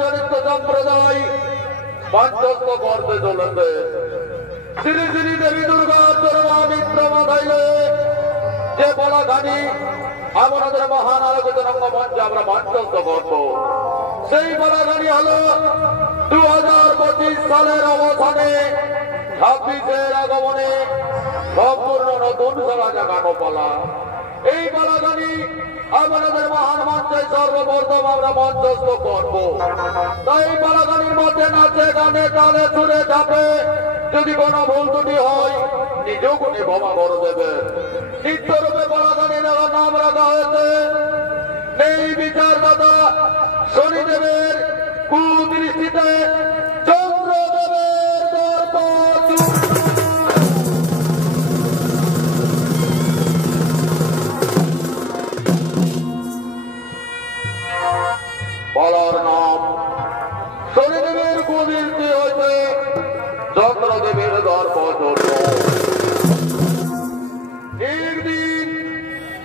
চরিত্র সম্প্রদায় পাঞ্চস্ত করতে চলেছে। শ্রী শ্রী দেবী দুর্গার চরণামিত্র মাথাইলে যে বলাঘানি আমাদের মহান আলোকিত রঙ্গমঞ্চে আমরা পাঞ্চস্ত করব, সেই বলাঘানি হল 2025 সালের অবসানে 26-এর আগমনে সম্পূর্ণ নতুন সারা জাগানো পালা। এই বলাঘানি আমাদের মহান মঞ্চে সর্বপ্রথম আমরা মঞ্চস্থ করব। তাই বলাঘানির মধ্যে নাচে গানে তালে সুরে চাপে যদি কোনো ভুল ত্রুটি হয় নিজেও গুণে ক্ষমা করে দেবে। নিত্যরূপে বলাঘানি নেওয়ার নাম রাখা হয়েছে এই বিচারদাতা শনিদেবের কুদৃষ্টিতে চন্দ্রদেবের দর্প বলার নাম শনিদেবের কুদৃষ্টি হইতে চন্দ্রদেবের দর্প চন্দ্র। একদিন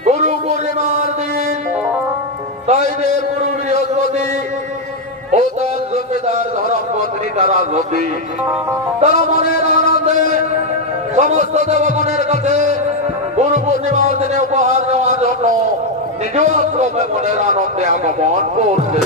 গুরু পূর্ণিমার দিন তাই দেব গুরু বৃহস্পতি ও তার জমিদার ধর্মপত্নী তারা সতী তারা মনের আনন্দে সমস্ত দেবগণের কাছে গুরু পূর্ণিমার দিনে উপহার দেওয়ার জন্য নিজ আশ্রমে মনের আনন্দে আগমন করছে।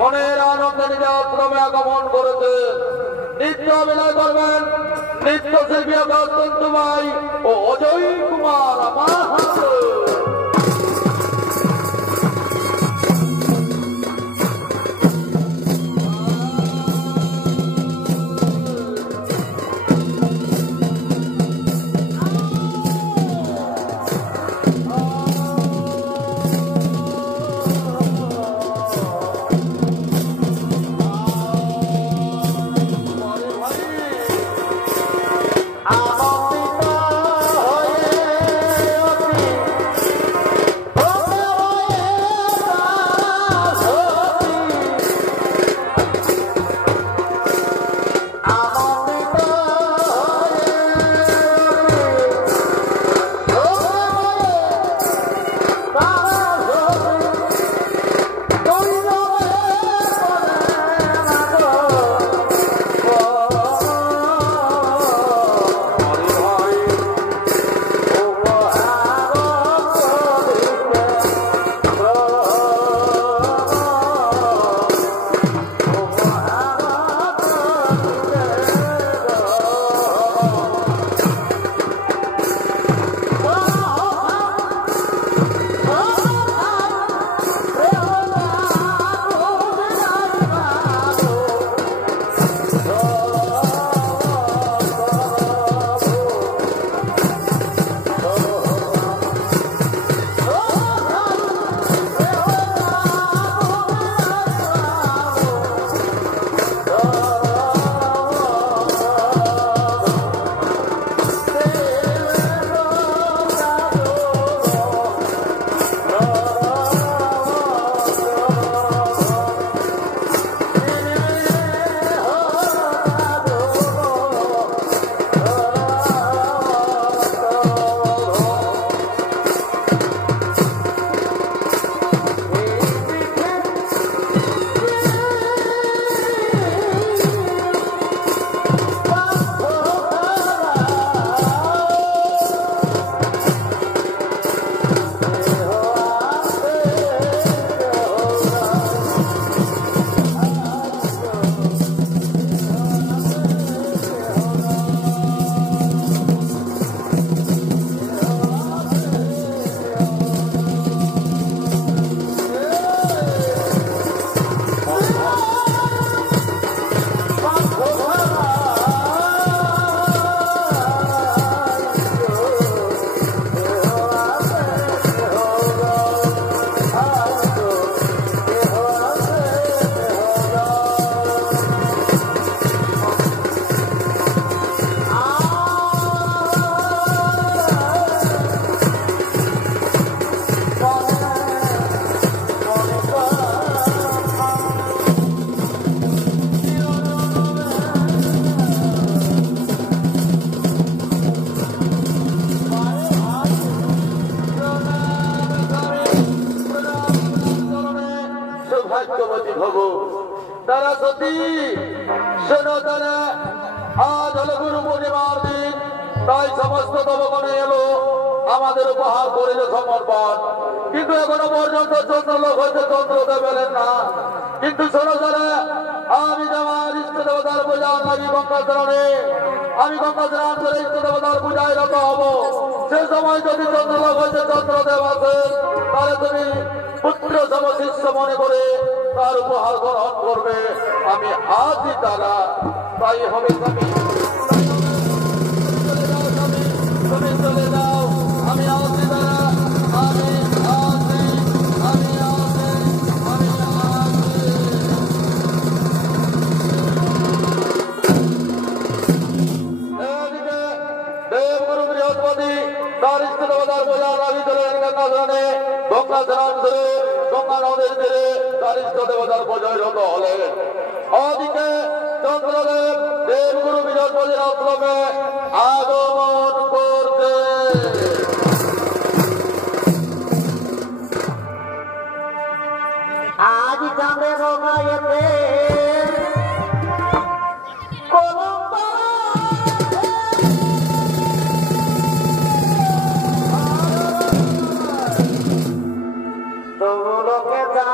মনের আনন্দে নিজ আশ্রমে আগমন করেছে। নৃত্য অভিনয় করবেন নৃত্য শিল্পী অত্যন্ত ভাই ও অজয় কুমার মাহাতো। ভাগ্যবতী হব। তারা সতী শোনো, তারা আজ হলো গুরু পূর্ণিমার দিন, তাই সমস্ত দেবগণে এলো আমাদের উপহার করিল সমর্পণ। কিন্তু এখনো পর্যন্ত চন্দ্রলোক হইতে চন্দ্র দেবেন না। কিন্তু শোনো তারা, আমি আমার ইষ্ট দেবতার পূজার লাগি গঙ্গা চরণে, আমি গঙ্গা স্নান করে ইষ্ট দেবতার পূজায় রত হব। সে সময় যদি চন্দ্রলোক হইতে চন্দ্রদেব আছেন, তাহলে তুমি পুত্র সম শিষ্য মনে করে তার উপহার গ্রহণ করবে। আমি আজই তারা, তাই হবে তুমি চলে যাও। আমি আছি তারা, আমি আছি, আমি আছি, আমি আছি। এদিকে দেবগুরু বৃহস্পতি তার ইষ্ট দেবতার পূজার লাগি চলেন গঙ্গা স্নানে, গঙ্গা স্নান করে গঙ্গা নদীর তীরে তার ইষ্ট দেবতার পূজায় রত হলেন। ওদিকে চন্দ্রদেব দেবগুরু বৃহস্পতির আশ্রমে আগমন করতে আজ চাঁদে রোগায়েতে তোমলোকে যা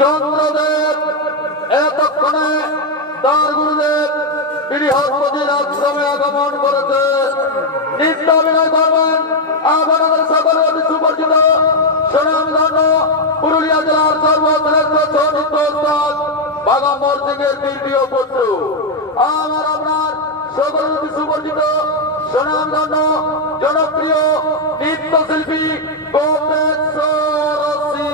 চন্দ্রদেব এতক্ষণে তার গুরুদেব বৃহস্পতির আশ্রমে আগমন করেছে। নৃত্য অভিনয় করবেন আমাদের সকল অতি সুপরিচিত সুনামধন্য পুরুলিয়া জেলার সর্বশ্রেষ্ঠ নৃত্য উস্তাদ বাগাম্বর সিং এর তৃতীয় পুত্র, আমার আপনার সকল অতি সুপরিচিত সুনামধন্য জনপ্রিয় নৃত্যশিল্পী গোপেশ্বর সিং।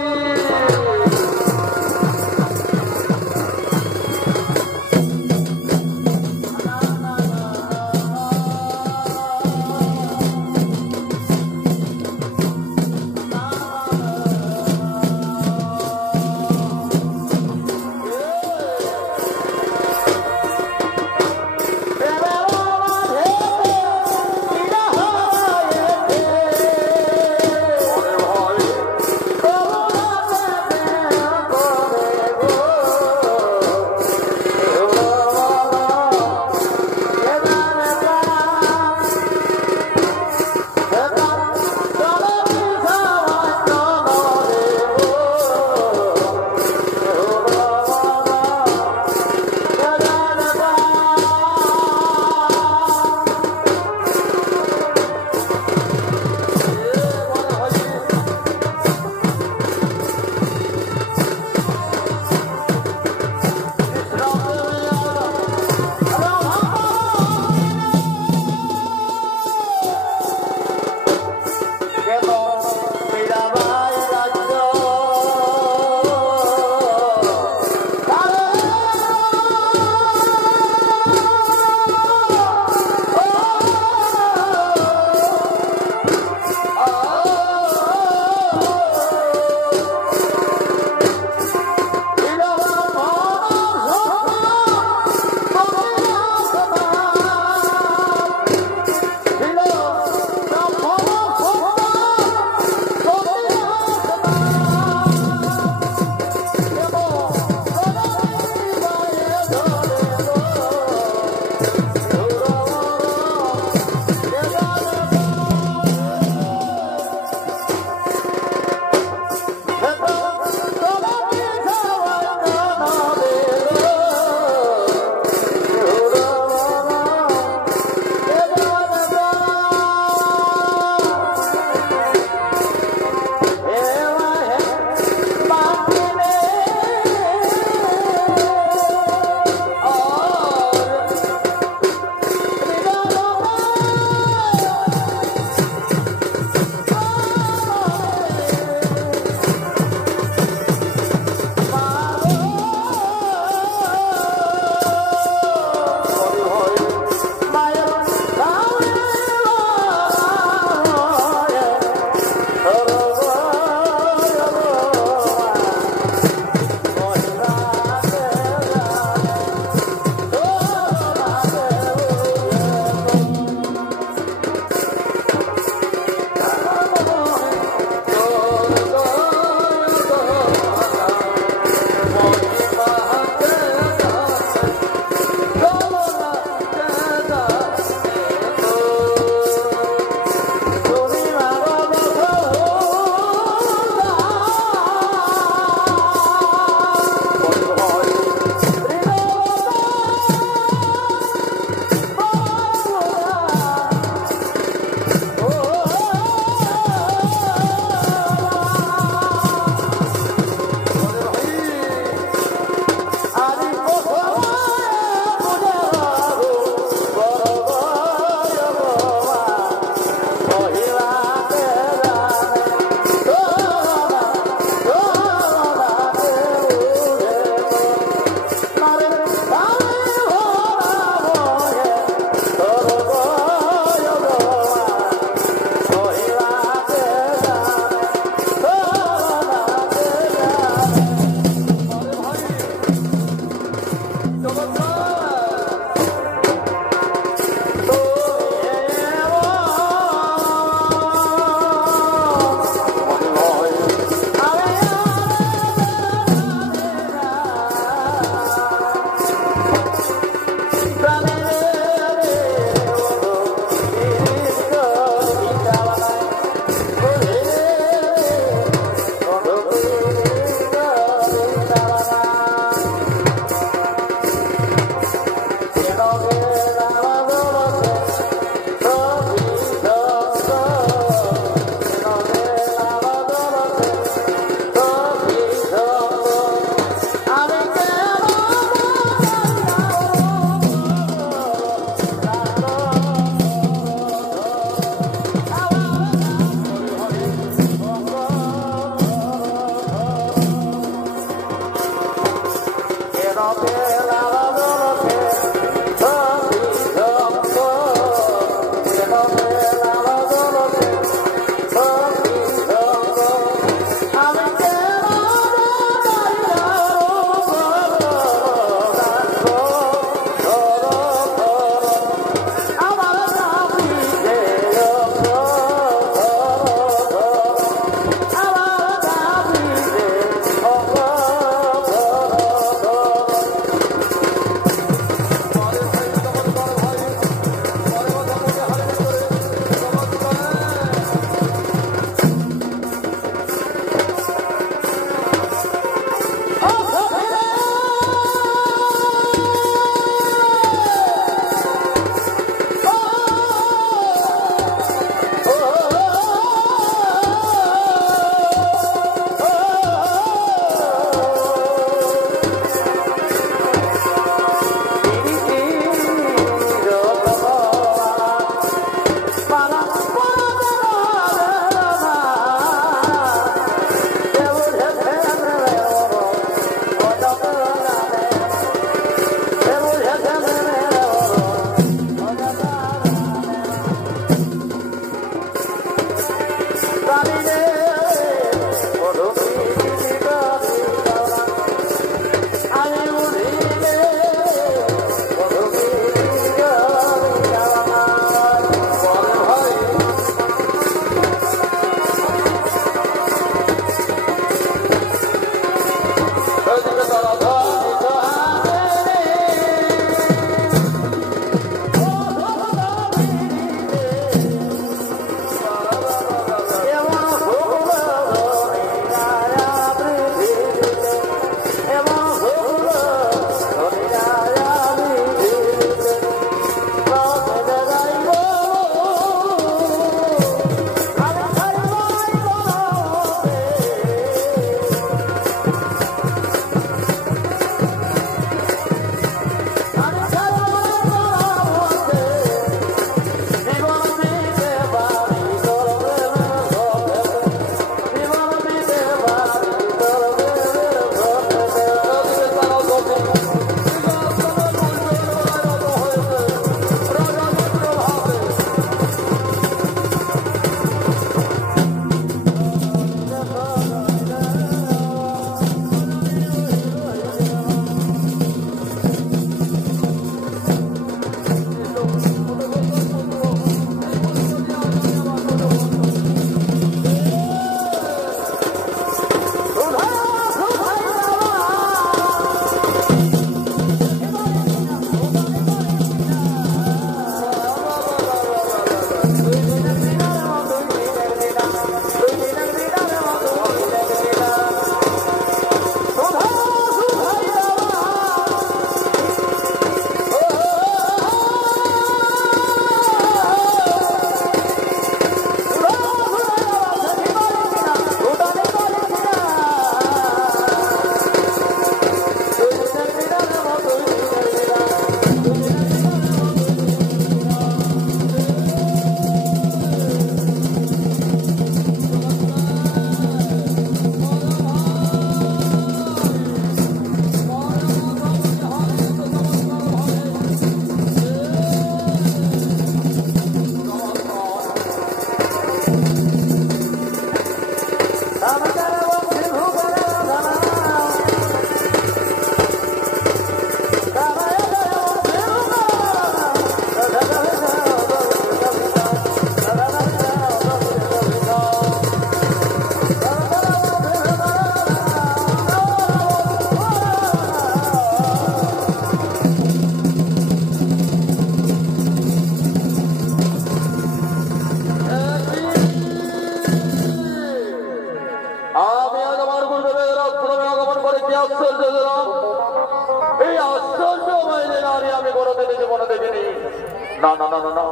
না না না না না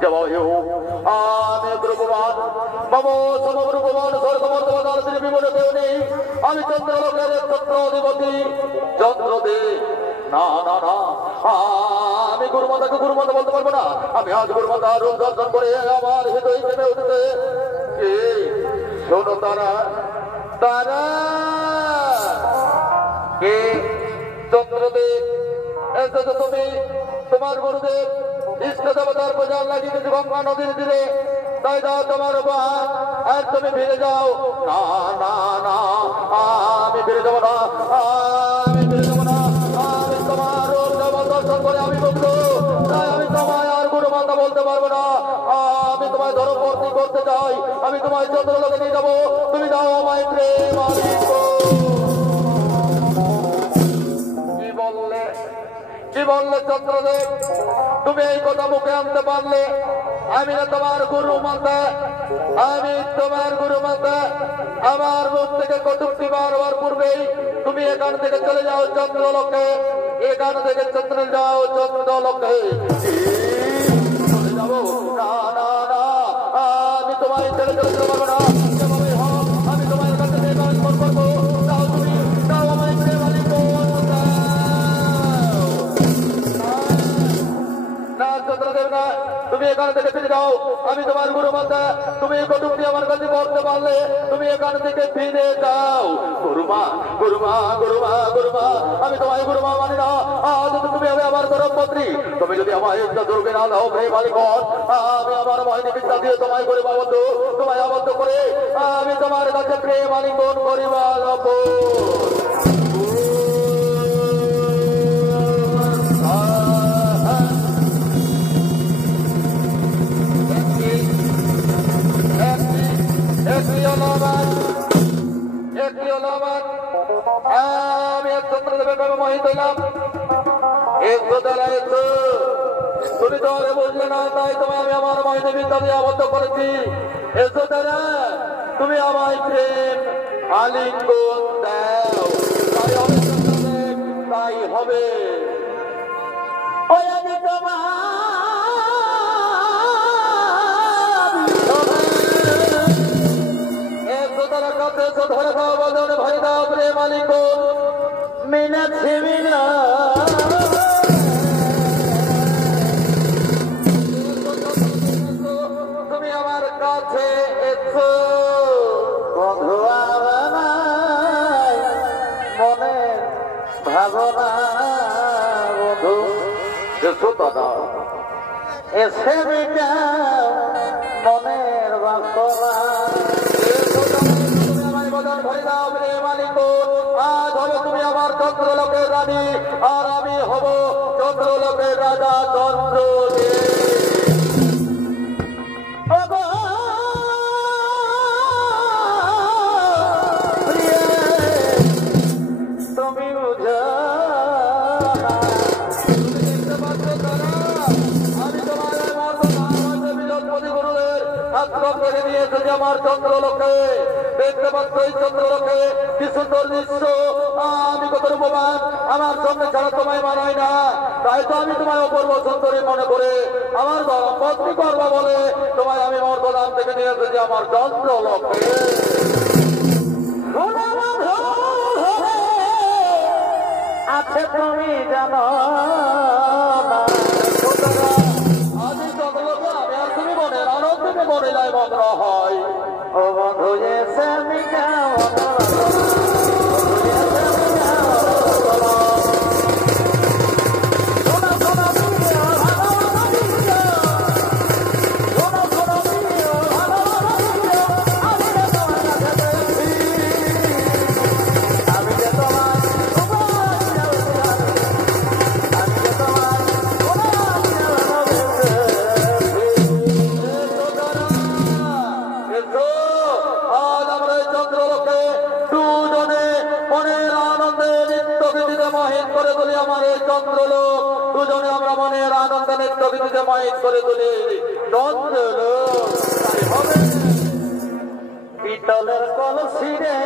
জবাব হেউ আমি গুরুকুমার বাবু সমগ্রকুমার স্বর্গমর্তমাদার শ্রী বিমলে কেউ নেই আমি চন্দ্রলোকের চন্দ্র অধিপতি চন্দ্রদেব না না না আমি গুরুমাতাকে গুরুমাতা বলতে পারবো না আমি আজ গুরুমাতার রূপ দর্শন করে আমার হৃদয় চেপে উঠেছে শোনো তারা তারা কে চন্দ্রদেব এসেছো তুমি তোমার গুরুদেব ইষ্ট দেবতার পূজার লাগিয়ে গঙ্গা নদীর তীরে তাই দাও তোমার উপহার আর তুমি ফিরে যাও না না না আমি ফিরে যাবো না আমি ফিরে যাবো না আমি তোমার রূপ দেবতা দর্শন করে আমি মুক্ত তাই আমি তোমায় আর গুরুমাতা বলতে পারবো না আমি তোমায় ধর্মবর্তী করতে চাই আমি তোমায় চন্দ্রলোকে নিয়ে যাবো তুমি দাও আমায় প্রেম কি বললে চন্দ্রদেব তুমি এই কথা মুখে আনতে পারলে আমি না তোমার গুরু মাতা আমি তোমার গুরু মাতা আমার মুখ থেকে কটূক্তি বারবার পূর্বেই তুমি এখান থেকে চলে যাও চন্দ্রলোকে এখান থেকে চন্দ্র যাও চন্দ্রলোকে চলে যাবো না না না আমি তোমায় ছেড়ে চলে যেতে পারবো না যেভাবে হোক আমি তোমার কাছে করবো তাও তুমি তাও আমায় প্রেমালি চন্দ্রদেব না তুমি এখান থেকে ফিরে যাও আমি তোমার গুরু মাতা তুমি কটূক্তি আমার কাছে করতে পারলে তুমি এখান থেকে ফিরে যাও গুরুমা গুরুমা গুরুমা গুরুমা আমি তোমায় গুরুমা মানি না আজ তুমি হবে আমার ধর্মপত্নী তুমি যদি আমার ইচ্ছা দুর্গে না দাও প্রেম মালিকন আমি আমার বাহিনী বিদ্যা দিয়ে তোমায় করে আবদ্ধ তোমায় আবদ্ধ করে আমি তোমার কাছে প্রেম মালিকন করিবার আমি এক চন্দ্রদেবের মোহিত হইলাম তুমি তো আগে বুঝলে না তাই তোমায় আমি আমার মাহিনী বিদ্যা দিয়ে আবদ্ধ করেছি এসো তারা তুমি আমায় প্রেম আলিঙ্গন দাও তাই হবে চন্দ্রদেব তাই হবে আমি তোমার ধরে খাওয়া বদনে ভাই দাও প্রেম আলিঙ্গন মিনাছি মিনা তুমি আমার কাছে এসো বন্ধু মনে ভাবনা বন্ধু এসো দাদা এসে মিটা মনের বাসনা আজ হবে তুমি আমার চন্দ্রলোকের রানী আর আমি হব চন্দ্রলোকের রাজা চন্দ্রদেব তুমি বুঝা আমি তোমার গুরুদের হাত করে নিয়ে এসেছি আমার চন্দ্রলোকে দেখতে পাচ্ছ এই চন্দ্রলোকে কি সুন্দর দৃশ্য আমি কত রূপবান আমার সঙ্গে ছাড়া তোমায় মানায় না তাই তো আমি তোমায় অপূর্ব সুন্দরী মনে করে আমার ধর্মপত্নী করবো বলে তোমায় আমি মর্তদান থেকে নিয়ে এসেছি আমার চন্দ্রলোকে আছে তুমি জানো আজ এই চন্দ্রলোকে আমি আর তুমি মনে আনন্দে মনে যায় মগ্ন হয় ও বন্ধু এসে মিটা চন্দ্রলোক দুজনে আমরা মনের আনন্দ নৃত্য গীতিতে মাহিত করে তুলি চন্দ্রলোক তাই হবে পিতলের কলসি রে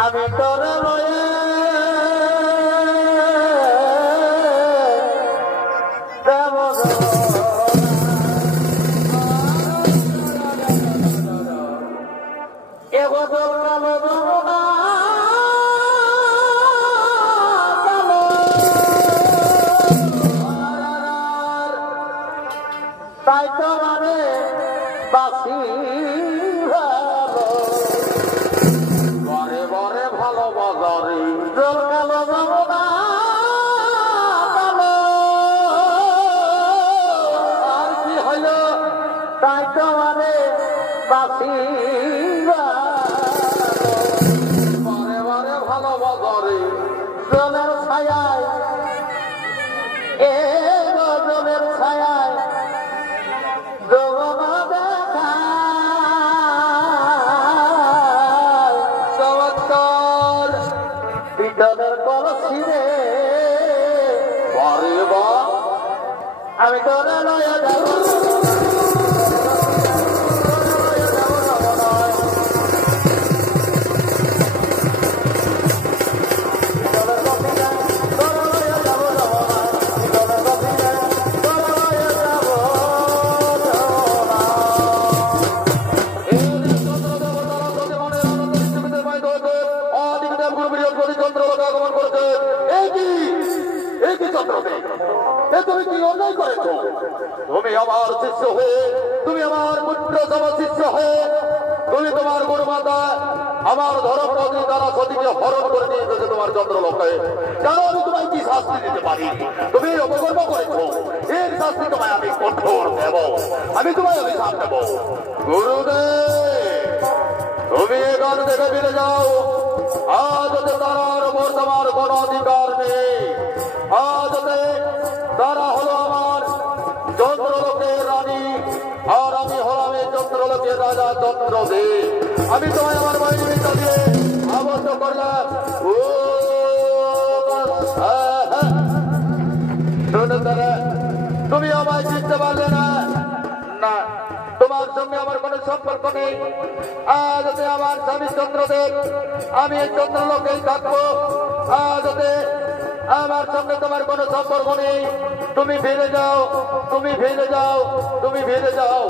আমি তোর লয়ে নাই তোমারে বাসি বারে বারে ভালোবাসা রে জলের ছায়ায় এ জলের ছায়ায় যৌবন দেখা চমৎকার বিটলের কলসি রে বারে বা আমি তোরে লয়ে যাব তুমি কি অন্যায় করেছো? তুমি আমার শিষ্য হয়ে, তুমি আমার পুত্র সম শিষ্য হয়ে, তুমি তোমার গুরু মাতা আমার ধর্মপত্নী দ্বারা সতীকে হরণ করে নিয়ে এসেছে তোমার চন্দ্রলোকে। জানো আমি তোমায় কি শাস্তি দিতে পারি? তুমি অপকর্ম করেছো, এর শাস্তি তোমায় আমি কঠোর দেব, আমি তোমায় অভিশাপ দেব। গুরুদেব, তুমি এখান থেকে ফিরে যাও। আজ হতে তারার উপর তোমার কোনো অধিকার নেই। আজ হতে তারা হলো আমার চন্দ্রলোকের রানী, আর আমি হলাম এই চন্দ্রলোকের রাজা চন্দ্রদেব। আমি তোমায় আমার বাহিনী দিয়ে আবদ্ধ করলাম। তুমি আমায় চিনতে পারলে না? না, তোমার সঙ্গে আমার কোনো সম্পর্ক নেই। আজ হতে আমার স্বামী চন্দ্রদেব, আমি এই চন্দ্রলোকেই থাকবো। আজ হতে আমার সঙ্গে তোমার কোনো সম্পর্ক নেই। তুমি ফিরে যাও, তুমি ফিরে যাও, তুমি ফিরে যাও।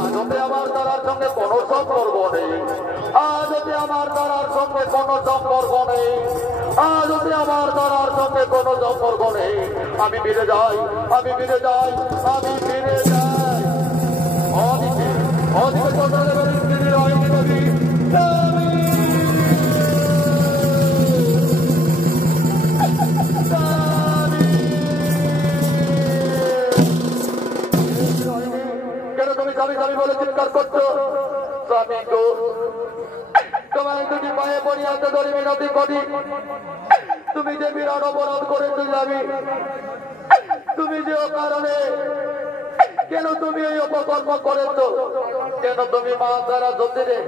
আজ হতে আমার তারার সঙ্গে কোনো সম্পর্ক নেই। আজ হতে আমার তারার সঙ্গে কোনো সম্পর্ক নেই। আজ হতে আমার তারার সঙ্গে কোনো সম্পর্ক নেই। আমি ফিরে যাই, আমি ফিরে যাই, আমি ফিরে যাই। অদিকে অদিকে চন্দ্রদেবের স্ত্রী রহিনী দেবী কেন তুমি স্বামী স্বামী বলে চিৎকার করছো? স্বামী গো, তোমার দুটি পায়ে পড়িয়াতে ধরি মিনতি করি। তুমি যে বিরাট অপরাধ করেছো স্বামী, তুমি যে কারণে কেন তুমি এই অপকর্ম করেছো? কেন তুমি মা তারা জ্যোতিরে,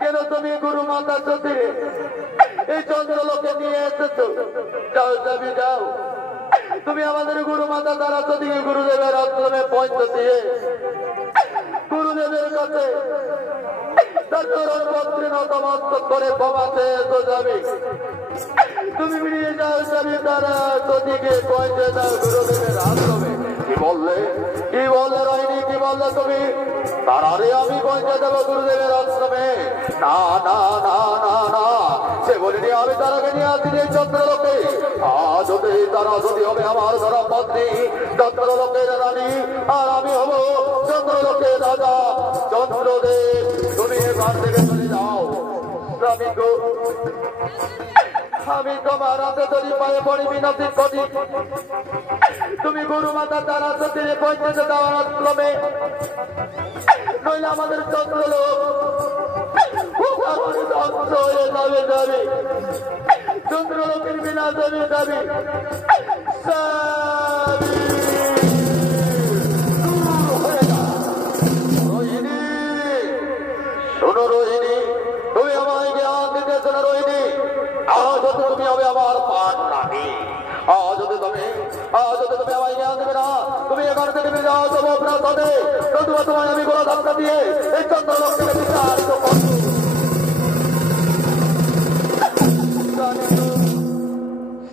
কেন তুমি গুরু মাতা জ্যোতিরে এই চন্দ্রলোকে নিয়ে এসেছো? যাও স্বামী যাও, তুমি আমাদের গুরু মাতা তারা জ্যোতিকে গুরুদেবের আশ্রমে পৌঁছে দিয়ে গুরুদেবের কাছে তার চরণ পত্রে নতমস্তক করে ক্ষমাতে এসো যাবি। তুমি বেরিয়ে যাও যাবি, তারা জ্যোতিকে পৌঁছে দাও গুরুদেবের আশ্রমে। কি বললে, কি বললে রহিনী, কি বললে তুমি? তারারে আমি পৌঁছে দেবো গুরুদেবের আশ্রমে? না না না না না, সে বলিনি আমি তারাকে নিয়ে আসি এই চন্দ্রলোকে। আজ হতে তারা যদি হবে আমার ধর্মপত্নী, চন্দ্রলোকের রানী, আর আমি হব চন্দ্রলোকের রাজা চন্দ্রদেব। তুমি এখান থেকে চলে যাও। স্বামী গো, আমি তোমার হাতে ধরি পায়ে পড়ি মিনতি করি। তুমি গুরু মাতা তারা সতীরে পৌঁছে দাও আশ্রমে, নইলে আমাদের চন্দ্রলোক ধ্বংস হয়ে যাবে যাবে, চন্দ্রলোকের বিনাশ হয়ে যাবে। রোহিণী, শোনো রোহিণী, তুমি আমায় জ্ঞান দিতে শোনো রোহিণী। আজ হতে তুমি হবে আমার পাঠ রানী। আজ হতে তুমি আমায় জ্ঞান দেবে না। তুমি এখান থেকে বেরিয়ে যাও তবু প্রাসাদে, নতুবা তোমায় আমি গোলা ধাক্কা দিয়ে এই চন্দ্রলোক থেকে বিতাড়িত করব।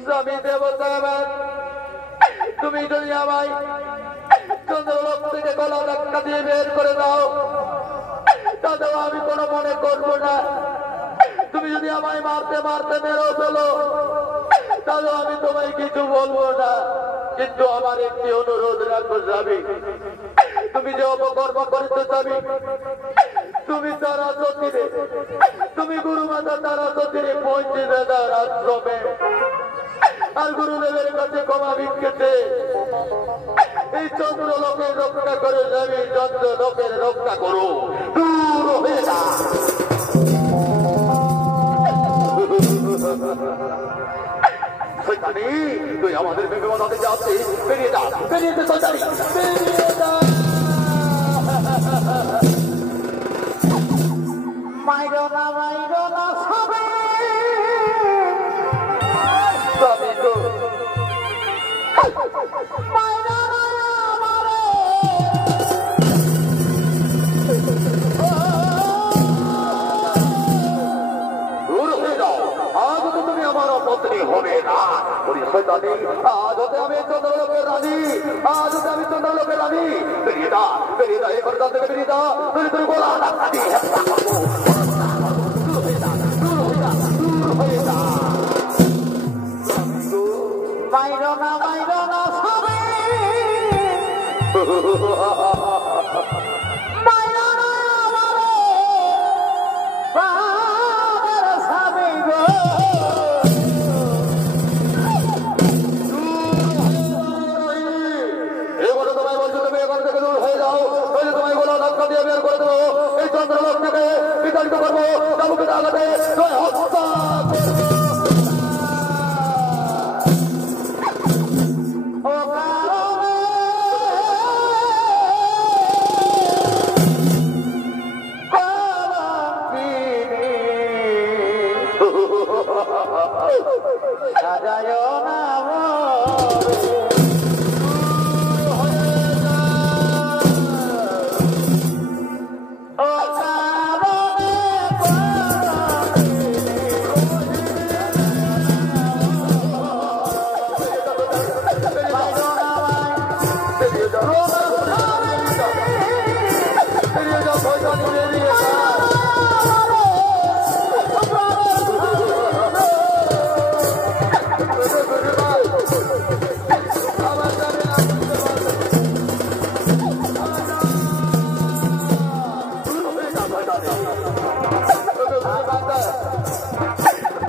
স্বামী দেবতা, তুমি যদি আমায় চন্দ্রলোক থেকে গলা ধাক্কা দিয়ে বের করে দাও, তাতেও আমি কোনো মনে করবো না। তুমি যদি আমায় মারতে মারতে মেরো ফেলো, তাহলে আমি তোমায় কিছু বলবো না। কিন্তু আমার একটি অনুরোধ রাখো স্বামী, তুমি যে অপকর্ম করেছো স্বামী, তুমি তারা সতীরে, তুমি গুরু মাতা তারা সতীরে পৌঁছে দাদার আশ্রমে। আর গুরুদেবের কাছে ক্ষমা ভিক্ষেতে এই চন্দ্রলোকে রক্ষা করে যাবি, চন্দ্রলোকের রক্ষা করো, দূর হয়ে যা। শয়তানি, তুই আমাদের বিপদে যাচ্ছিস, বেরিয়ে যা, বেরিয়ে যা শয়তানি, বেরিয়ে যা। মাইরো না সবে তবে তো মাইরো না আমারে দূর হয়ে যাও। আজ তো তুমি আমার পত্নী হবে না। শয়তানি, আজ হতে আমি চন্দ্রলোকের রানী, আজ হতে আমি চন্দ্রলোকের রানী। বেরিয়ে যা, বেরিয়ে যা, এই ঘরটা থেকে বেরিয়ে যা। তুই তুই গোলা ডাকাতি হত্যা করবো। দূর হয়ে যা, দূর হয়ে যা, দূর হয়ে যা। মাইরো না সবে মাইরো না আমারে প্রাণের স্বামী গো। এগুলো তোমায় বলছো, তুমি এখান থেকে দূর হয়ে যাও, নইলে তোমায় গোলা ধাক্কা দিয়ে বের করে দেবো। এই চন্দ্রলোক থেকে বিতাড়িত করবো, চাবুকে দাগাতে হত্যা করবো। ও কারণে সাজায় না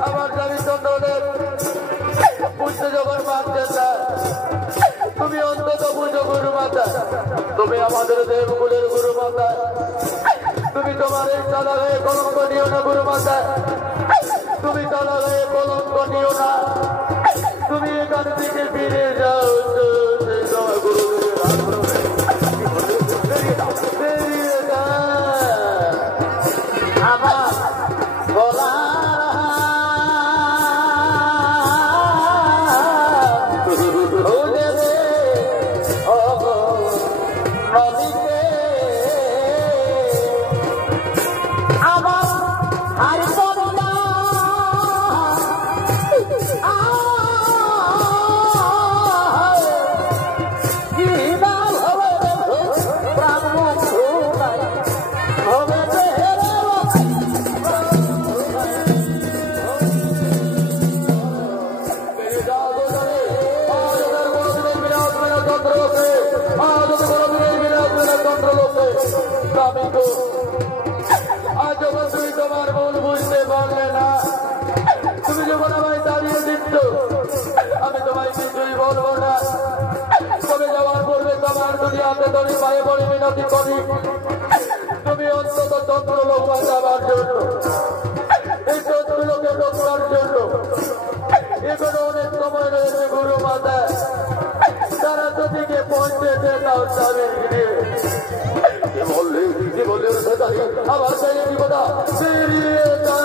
আমার স্বামী চন্দ্রদেব বুঝতে যখন পারছেন না, তুমি অন্তত বুঝো গুরু মাতা, তুমি আমাদের দেবকুলের গুরু মাতা, তুমি তোমার এই চালা হয়ে কলঙ্ক নিও না গুরু মাতা, তুমি চালা হয়ে কলঙ্ক নিও না, তুমি এখান থেকে ফিরে যাও। বেরিয়ে যা। আমার গলা আমার হারি পড়া আজ যখন তুমি তোমার মন বুঝতে পারলে না, তুমি যখন আমায় দাঁড়িয়ে দিচ্ছ, আমি তোমায় কিছুই বলবো না। তবে যাওয়ার পূর্বে তোমার যদি হাতে ধরি, পায়ে পড়ে মিনতি করি, তুমি অন্তত চন্দ্রলোক বাঁচাবার জন্য, এই চন্দ্রলোকে ঢোকার জন্য এখনো অনেক সময় রয়েছে গুরু মাতা। তারা তোদিকে পৌঁছেছে তাও চাবি গিয়ে বললে আবার বেরিয়ে দিব না, বেরিয়ে যা।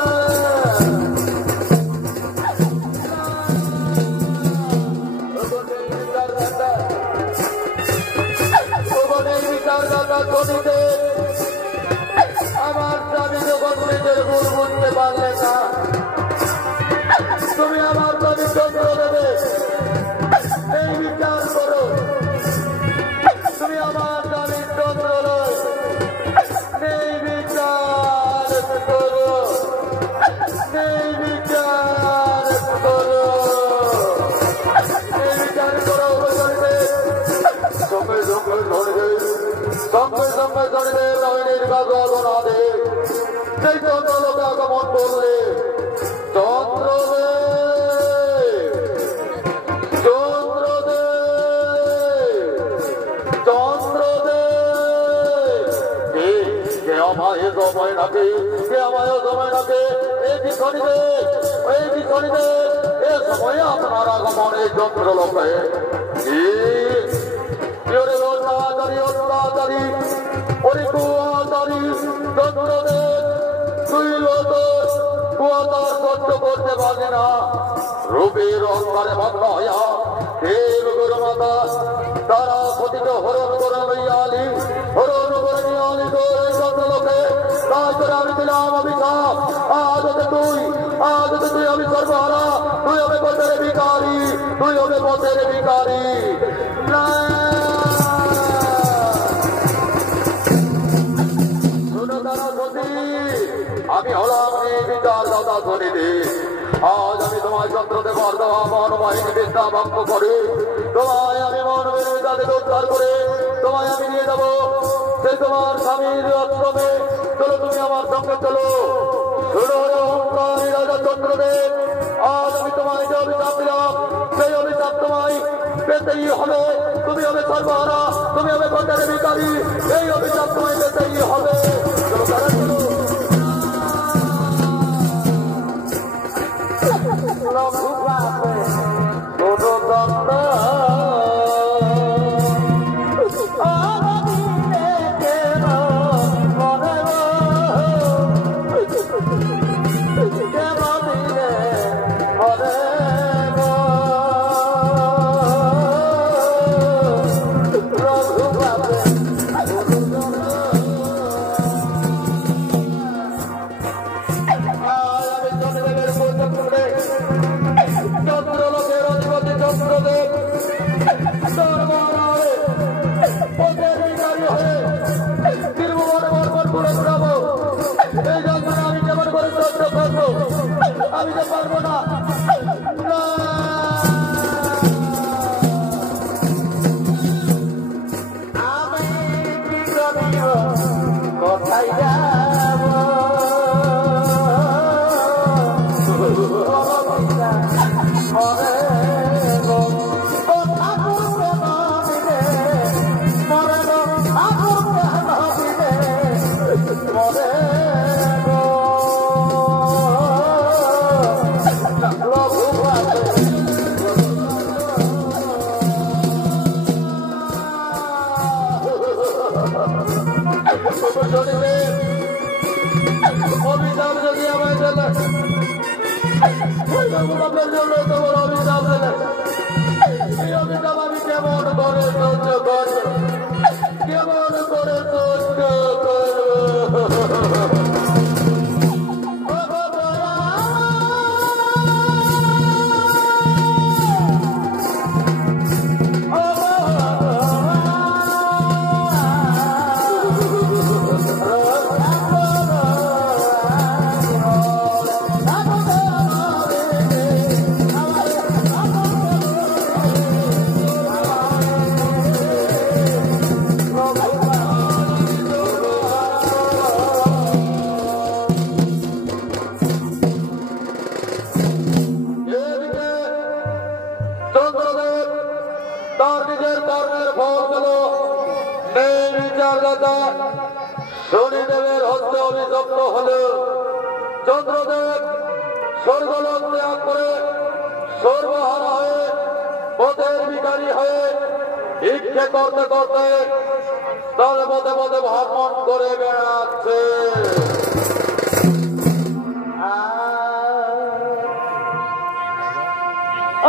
আমার স্বামী যখন নিজের গুণ বুঝতে পারলে না, তুমি আমার স্বামী চন্দ্র দেবে এই বিচার করো। তুমি আমার স্বামী চন্দ্র এই বিচার করো, এই বিচার করো, এই বিচার করো। সঙ্গে সঙ্গে ধরে সঙ্গে সঙ্গে ধরে নয়নের কাগনা দে সেই চন্দ্রলোকে আগমন করলে চন্দ্রদেব আমায় সময় রাখে কে আমায় সময় রাখে এই শনিদেব এ সময়ে আপনার আগমনে যন্ত্র লোকে অত্যাচারী চন্দ্রদেব তুই কুয়াতার সহ্য করতে পারে না রূপের অঙ্গারে ভগ্ন হইয়া দেব গুরু মাতা তারা পতিত হরণ করে লইয়ালি হরণ করে নিয়ে আলি তোর চন্দ্রলোকে তারপরে আমি দিলাম অভিশাপ আজ তুই আমি সর্বহারা তুই হবে পথের ভিখারি আমি হলাম এই বিচার দাদা শনিদে আজ আমি তোমায় চন্দ্রদেবর দেওয়া মনবাহিনী বিদ্যা ভঙ্গ করে তোমায় আমি মনবের বিদ্যা থেকে উদ্ধার করে তোমায় আমি নিয়ে যাবো সে তোমার স্বামীর আশ্রমে চলো তুমি আমার সঙ্গে চলো রাজা চন্দ্রদেব আজ আমি তোমায় যে অভিশাপ দিলাম সেই অভিশাপ তোমায় পেতেই হবে তুমি হবে সর্বহারা তুমি হবে পথের ভিখারি এই অভিশাপ তোমায় পেতেই হবে চলো তারা চলো আমি তো পারবো না আমি কি করিব কোথায় যাব অভিশাপ যদি আমায় দিলে তোমার অভিশাপ দিলে এই অভিশাপ আমি কেমন করে সহ্য করবো কেমন করে সহ্য করবো শনিদেবের হস্তে অভিযুক্ত হল চন্দ্রদেব স্বর্গলোক ত্যাগ করে সর্বহারা হয়ে পথের ভিখারি হয়ে ভিক্ষে করতে করতে তার পথে পথে ভ্রমণ করে বেড়াচ্ছে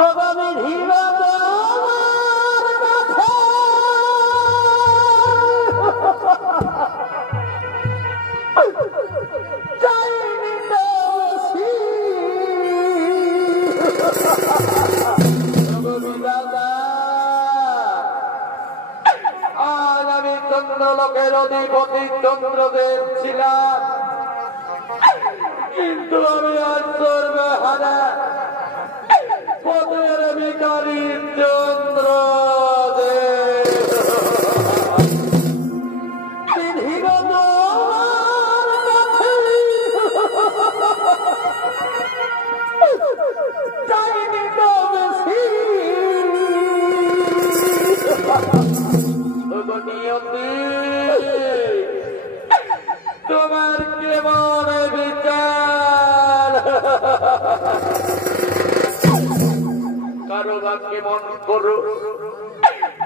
আগামী ধীরা চন্দ্রলোকের অধিপতি চন্দ্রদেব ছিলাম কিন্তু আমি আজ করবে হারা পথের ভিখারি চন্দ্রদেব তোমার জীবনে বিচার কারো বাক্যে মন করো,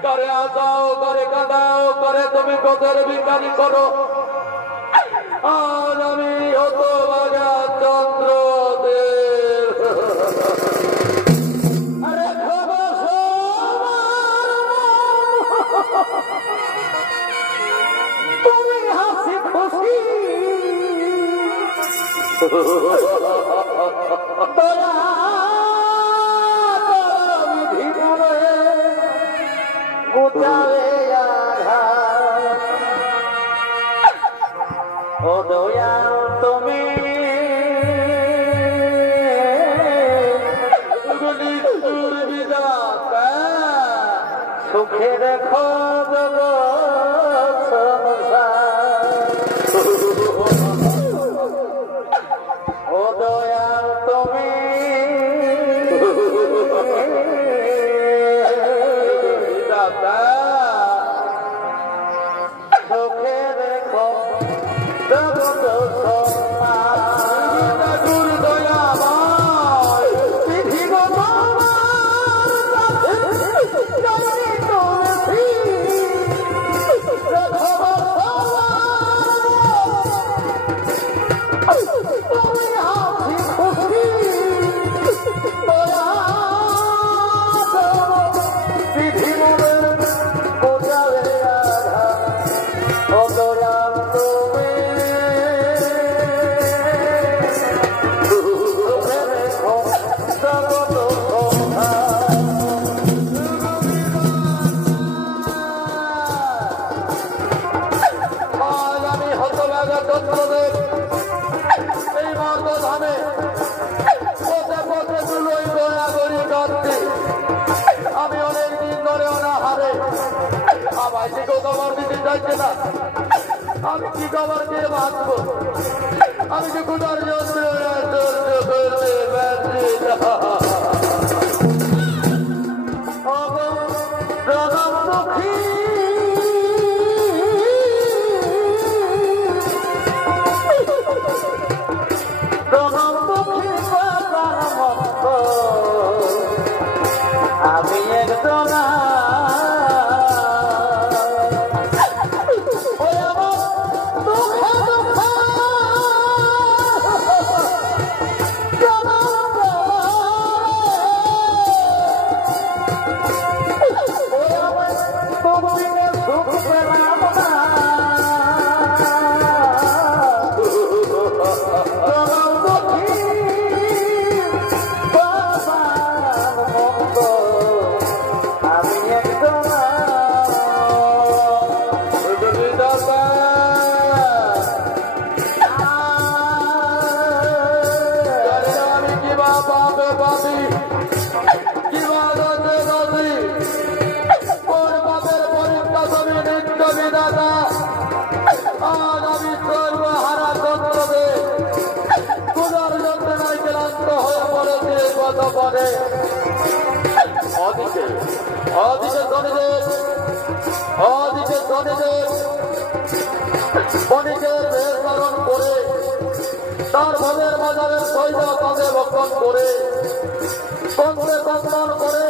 করে আসাও, করে কাঁদাও, করে তুমি পথের বিজ্ঞানী করো। আর আমি হত বাগা চন্দ্রদেব। আরে খবর তুমি হাসি খুশি দয়া বিধি করে গোচারে আঘাত। ও দয়া তুমি নিষ্ঠুর বিধাতা, সুখে রেখো জগৎ সংসার। ও দয়া তুমি বিধাতা, সুখে রেখো জগৎ সংসার। ঠাকুর দয়াময়, বিধিগত আজ আমি হতভাগা চন্দ্রদেব এই মর্দধামে পথে পথে তুলোই দয়া করি কাঁদছি। আমি অনেকদিন ধরে অনাহারে, আমার দিকেও খবর দিতে চাইছে না। আমি কি খবর দিয়ে বাঁচবো? আমি যে কোথার জন্য করতে পারছি না। জগন্মুখী জগন্মুখী পরমভক্ত আমি একজন আমি একজন বিধাতা, জানি না আমি কিবা পাবে পাবি, কিবা দোষে দোষী। কোন পাপের পরীক্ষা তুমি নিত্য বিধাতা। আজ আমি সর্বহারা চন্দ্রদেব ক্ষুধার যন্ত্রণায় ক্লান্ত হয়ে পড়েছি এই পথ পরে। অদিকে অদিকে শনিদেব, অদিকে শনিদেব মণিকের বেশ ধারণ করে তার ভবের বাজারের সৈন্য কাঁধে বক্ষণ করে কণ্ঠে কন্দন করে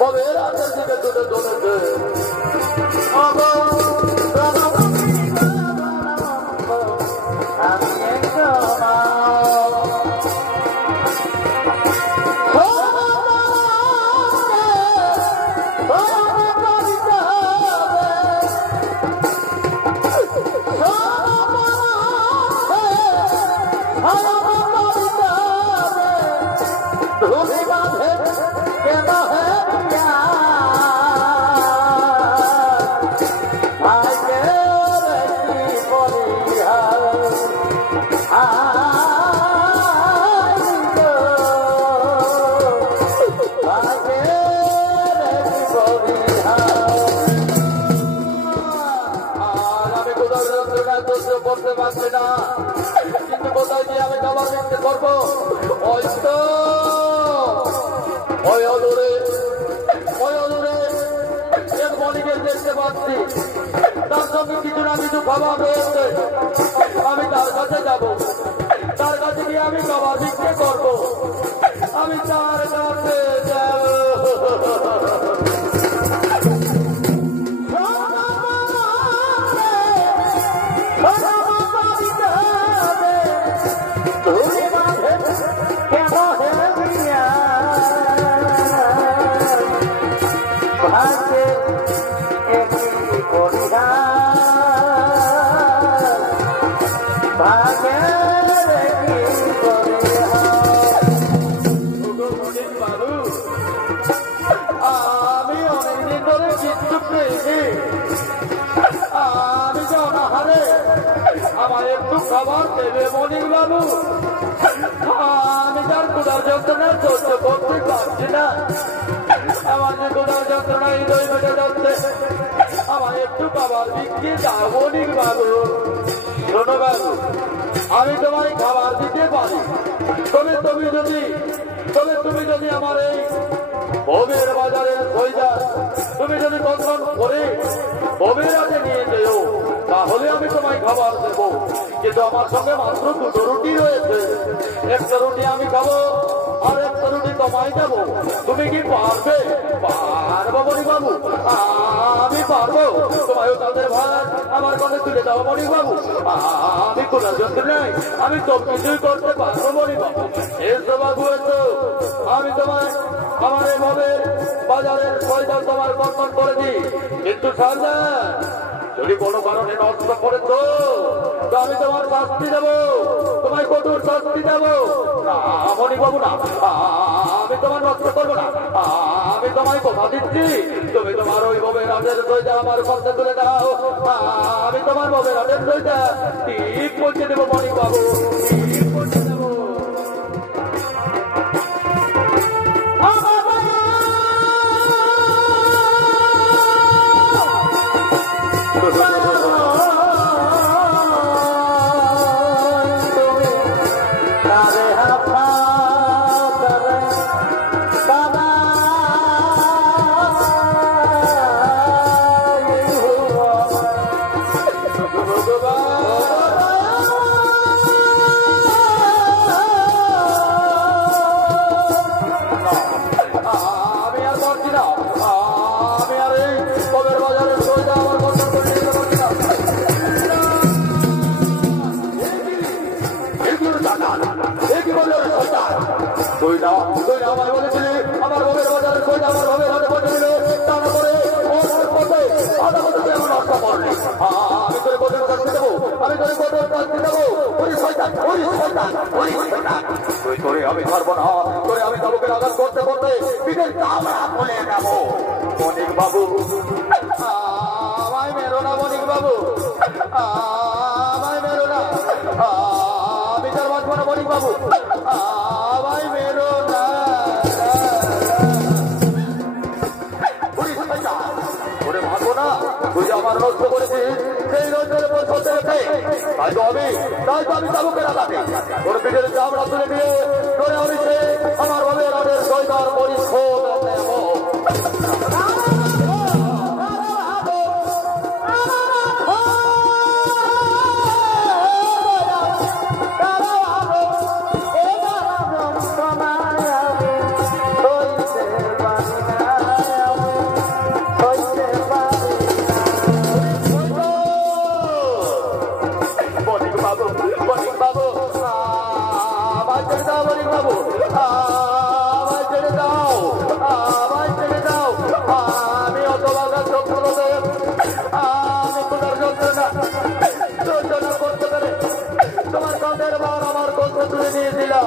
ভবের হাতের দিকে তুলে চলেছে। আমি একজন করতে পারছি না, কিন্তু কোথায় গিয়ে আমি খাবার বিক্রি করবো? ওই তো ওই অদূরে এক মলিকে দেখতে পাচ্ছি, তার সঙ্গে কিছু না কিছু খাবার রয়েছে। আমি তার কাছে যাব, তার কাছে গিয়ে আমি খাবার বিক্রি করবো, আমি তার কাছে যাব। আমি অনেকদিন ধরে বিদ্যুৎ পেয়েছি, আমি যে অনাহারে, আমার একটু খাবার দেবে মনির বাবু। আমি যার ক্ষুধার যন্ত্রণা সহ্য করতে পারছি না, আমার যে ক্ষুধার যন্ত্রণা হৃদয় বেঁধে যাচ্ছে, আমার একটু খাবার বিক্রি দাও মনির বাবু। শোনো বাবু, আমি তোমায় খাবার দিতে পারি, তবে তুমি যদি আমার এই ভবের বাজারের সইদা তুমি যদি কন্ট্রোল করে ভবের হাতে নিয়ে যেও, তাহলে আমি তোমায় খাবার দেবো। কিন্তু আমার সঙ্গে মাত্র দুটো রুটি রয়েছে, একটা রুটি আমি খাবো আর একটা রুটি তোমায় দেবো। তুমি কি পারবে? পারবো মণি বাবু, আমি পারবো। তোমায় তাদের ভাত আমার কাছে তুলে দাও মণি বাবু, আমি কোনো যন্ত্র নেই, আমি সব কিছুই করতে পারবো মণি বাবু। এসো বাবু এসো, আমি তোমায় আমার এই ভবের বাজারের পয়সা তোমার কর্তন করে দিই, কিন্তু সাবধান, যদি কোনো কারণে নষ্ট করেছো তো আমি তোমার শাস্তি দেবো, তোমায় কঠোর শাস্তি দেবো। না মণিক বাবু না, আমি তোমার নষ্ট করবো না, আমি তোমায় কথা দিচ্ছি, তুমি তোমার ওই ভবের হাটের সইটা আমার কর্তে তুলে দাও, আমি তোমার ভবের হাটের সইটা ঠিক পৌঁছে দেবো মণিক বাবু, ঠিক পৌঁছে দেবো। আমার ভবের বাজারে সইটা আমার ভবের হাতে পৌঁছে দিলে, তারপরে আমি তোর কঠোর শাস্তি দেবো, আমি তোর কঠোর শাস্তি দেবো। তুই তোরে আমি ছাড়বো না, তোরে আমি তাবুকে আঘাত করতে করতে পিঠের চামড়া খুলে নেবো মনিক বাবু। আমায় মেরো না মনিক বাবু, আমায় মেরো না, আমি তার বাঁচবো না মনিক বাবু, আমায় মেরো না। ওরে মারবো না, তুই আমার নষ্ট করেছিস, সেই নষ্টের উপর সত্যি রেখে তাই তো আমি তাবুকে লাগাতে তোর পিঠের চামড়া তুলে দিয়ে তোরে আমি সে আমার ভবের হাটের সইদার পরিশোধ নেব। তোমার কাঁধের বার আমার কষ্ট তুলে দিয়ে দিলাম,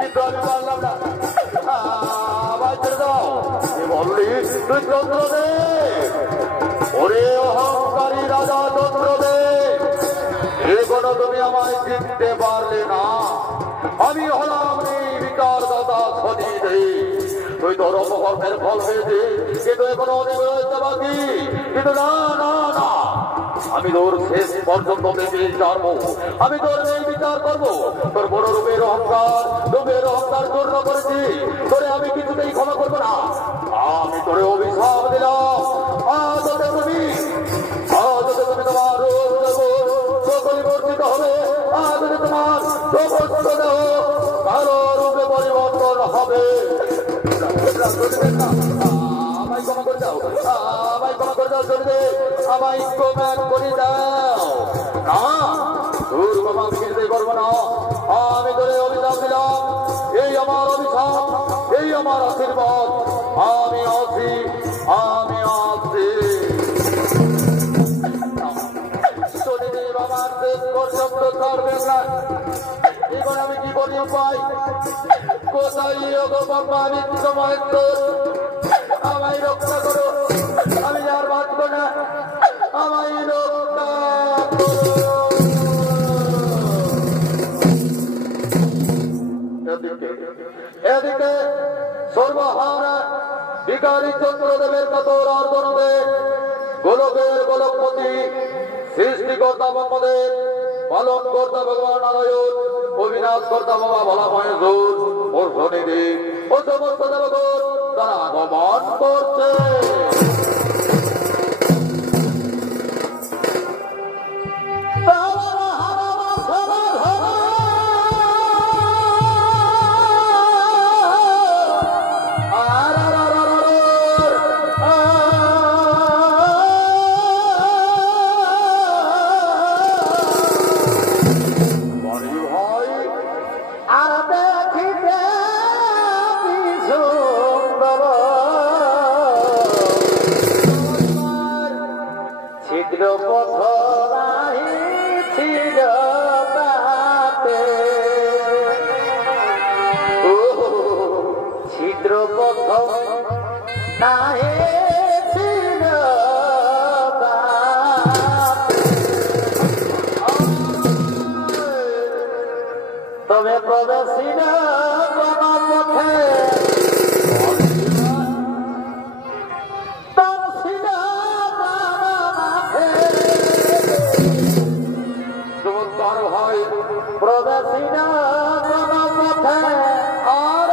কিন্তু আমি পারলাম না, আবার ছেড়ে দাও। বললি তুই চন্দ্রদেব, ওরে অহংকারী রাজা চন্দ্রদেব, এখনো তুমি আমায় চিনতে পারলে না, আমি হলাম বিচার দাতা শনিদেব। তুই তোর অপকর্মের ফল পেয়েছি, কিন্তু এখনো অনেক রয়েছে বাকি, কিন্তু না না না, আমি তোর শেষ পর্যন্ত বিচারবো, আমি তোর এই বিচার করবো। তোর বড় রূপের অহংকার চূর্ণ করেছি, তোরে আমি কিছুতেই ক্ষমা করবো না। আমি তোরে অভিশাপ দিলাম, আজ তুমি তোমার রূপ দেবো, সমস্ত দেহ কালো রূপে পরিবর্তন হবে। আমায় ক্ষমা করে দাও, আমায় ক্ষমা করে দাও, চলবে আমায় ক্ষমা করে দাও। না তোর বাবা আমি কিছুতেই করবো না। আমি তোরে অভিশাপ দিলাম, এই আমার অভিশাপ, এই আমার আশীর্বাদ। আমি আছি, আমি আছি। চলে বাবার দেশ পর্যন্ত ছাড়বেন না। এবার আমি কি করি উপায়? কোথায় বাবা আমি সময় আমায় রক্ষা করো, আমি আর বাঁচব না, আমায় রক্ষা করো। এদিকে সর্বহারা বিকারী চন্দ্রদেবের কাতর আর্দনবে গোলকের গোলকপতি সৃষ্টিকর্তা ব্রহ্মদেব, পালন কর্তা ভগবান নারায়ণ, অবিনাশ কর্তা বাবা ভোলা মহেশ্বর ও শনিদেব ও সমস্ত দেবগণ তারা আগমন করছে। তবে প্রবেশী না পথে চমৎকার ভাই প্রবেশী না পথে আর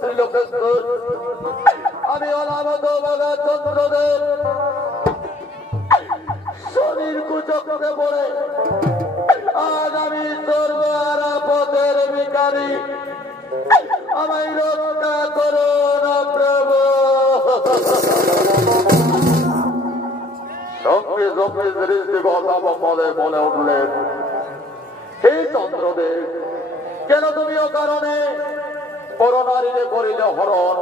ত্রিলোকেশ্বর আমি অনামত বাবা চন্দ্রদেব শরীর কুচক্রে পড়ে আজ আমি সর্বারা পথের ভিখারি আমায় রক্ষা করো না প্রভু। সঙ্গে সঙ্গে দৃষ্টি কথা পদে বলে উঠলেন, হে চন্দ্রদেব, কেন তুমি ও কারণে পরনারীরে করিলে হরণ?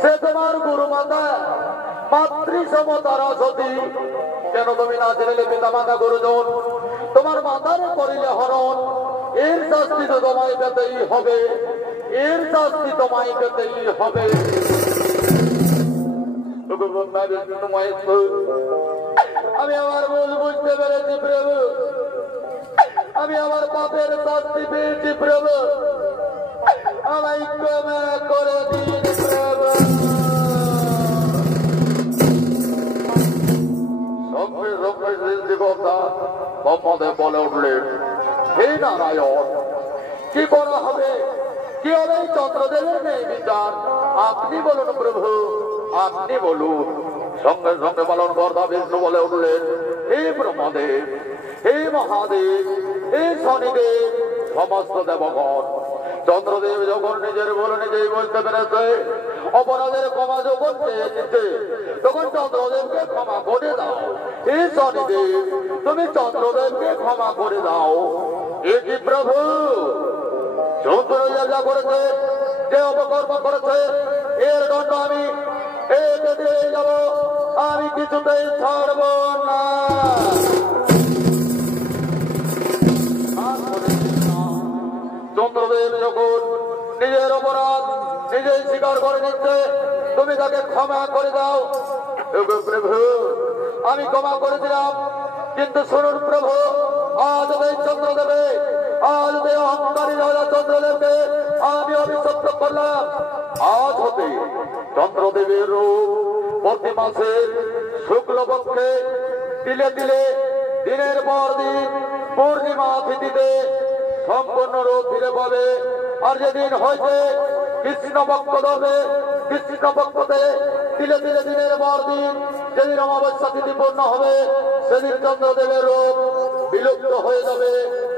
সে তোমার গুরু মাতা মাতৃ সমতারা সতী, কেন তুমি না ছেড়ে পিতা মাতা গুরুজন তোমার মাতার করিলে হরণ? এর শাস্তি তো তোমায় পেতেই হবে, এর শাস্তি তোমায় পেতেই হবে। আমি আমার ভুল বুঝতে পেরেছি প্রভু, আমি আমার পাপের শাস্তি পেয়েছি প্রভু, আমায় ক্ষমা করে দিন প্রভু। সঙ্গে সঙ্গে সৃষ্টিকর্তা ব্রহ্মদেব বলে উঠলেন, হে নারায়ণ, কি করা হবে, কি হবে এই চন্দ্রদেবের নেই বিচার? আপনি বলুন প্রভু, আপনি বলুন। সঙ্গে সঙ্গে পালন কর্তা বিষ্ণু বলে উঠলেন, হে ব্রহ্মদেব, হে মহাদেব, হে শনিদেব, সমস্ত দেবগণ, চন্দ্রদেব যখন নিজের ভুল নিজেই বলতে পেরেছে, অপরাধের ক্ষমা যখন চেয়েছে, তখন চন্দ্রদেবকে ক্ষমা করে দাও। হে শনিদেব, তুমি চন্দ্রদেবকে ক্ষমা করে দাও। এ কি প্রভু, চন্দ্রদেব যা করেছে, যে অপকর্ম করেছে, এর দণ্ড আমি একে দিয়ে যাব, আমি কিছুতেই ছাড়ব না। চন্দ্রদেব যখন নিজের অপরাধ নিজেই স্বীকার করে নিচ্ছে, তুমি তাকে ক্ষমা করে দাও। প্রভু, আমি ক্ষমা করে দিলাম, কিন্তু শুনুন প্রভু, আজ এই চন্দ্রদেবে, আজ এই অহংকারী রাজা চন্দ্রদেবকে আমি অভিশপ্ত করলাম। আজ হতে চন্দ্রদেবের রূপ প্রতি মাসের শুক্লপক্ষে তিলে তিলে দিনের পর দিন পূর্ণিমা তিথিতে সম্পূর্ণ রূপ ফিরে পাবে। আর যেদিন হয়েছে কৃষ্ণপক্ষ ধরবে, কৃষ্ণপক্ষতে তিলে তিলে দিনের পর দিন যেদিন অমাবস্যা তিথি পূর্ণ হবে, সেদিন চন্দ্রদেবের রূপ বিলুপ্ত হয়ে যাবে,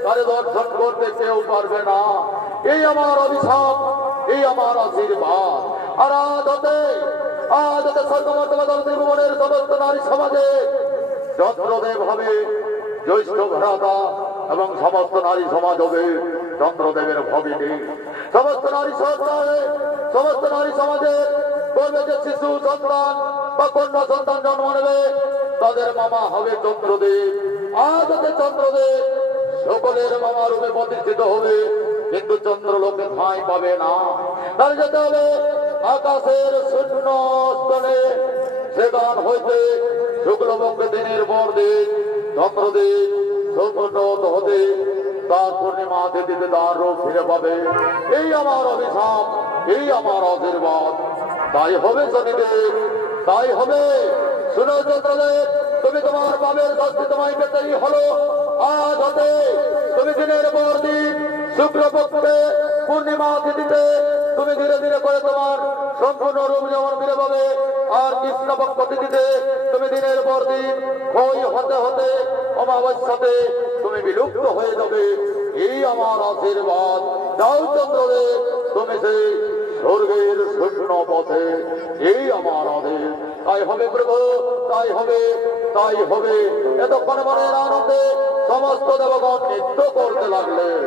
তারে দর্শন করতে কেউ পারবে না। এই আমার অভিশাপ, এই আমার আশীর্বাদ। আর আজ হতে স্বর্গমর্তবাদল ত্রিভুবনের সমস্ত নারী সমাজে চন্দ্রদেব হবে জ্যৈষ্ঠ ভ্রাতা এবং সমস্ত নারী সমাজ হবে চন্দ্রদেবের ভগিনী। সমস্ত নারী সন্তানে, সমস্ত নারী সমাজে বলবে যে শিশু সন্তান বা কন্যা সন্তান জন্ম নেবে, তাদের মামা হবে চন্দ্রদেব। আজ হতে চন্দ্রদেব সকলের মামা রূপে প্রতিষ্ঠিত হবে, কিন্তু চন্দ্রলোকে ঠাঁই পাবে না। তার যেতে হবে আকাশের শূন্য স্থলে, সেখান হইতে শুক্লপক্ষে দিনের পর দিন চন্দ্রদেব সম্পূর্ণ হতে তার পূর্ণিমা তিথিতে তার রূপ ফিরে পাবে। এই আমার অভিশাপ, এই আমার আশীর্বাদ। তাই হবে শনিদেব, তাই হবে। শুনো চন্দ্রদেব, তুমি তোমার পাপের শাস্তি তোমায় পেতেই হলো। আজ হতে তুমি দিনের পর দিন শুক্লপক্ষে পূর্ণিমা তিথিতে তুমি ধীরে ধীরে করে তোমার সম্পূর্ণ রূপ যেমন ফিরে পাবে। আর কৃষ্ণপক্ষ তিথিতে তুমি দিনের পর দিন ক্ষয় হতে হতে অমাবস্যাতে তুমি বিলুপ্ত হয়ে যাবে। এই আমার আশীর্বাদ। যাও চন্দ্রদেব, তুমি সেই স্বর্গের শূন্য পথে, এই আমার আদেশ। তাই হবে প্রভু, তাই হবে, তাই হবে। এতক্ষণ মনের আনন্দে সমস্ত দেবগণ নৃত্য করতে লাগলেন।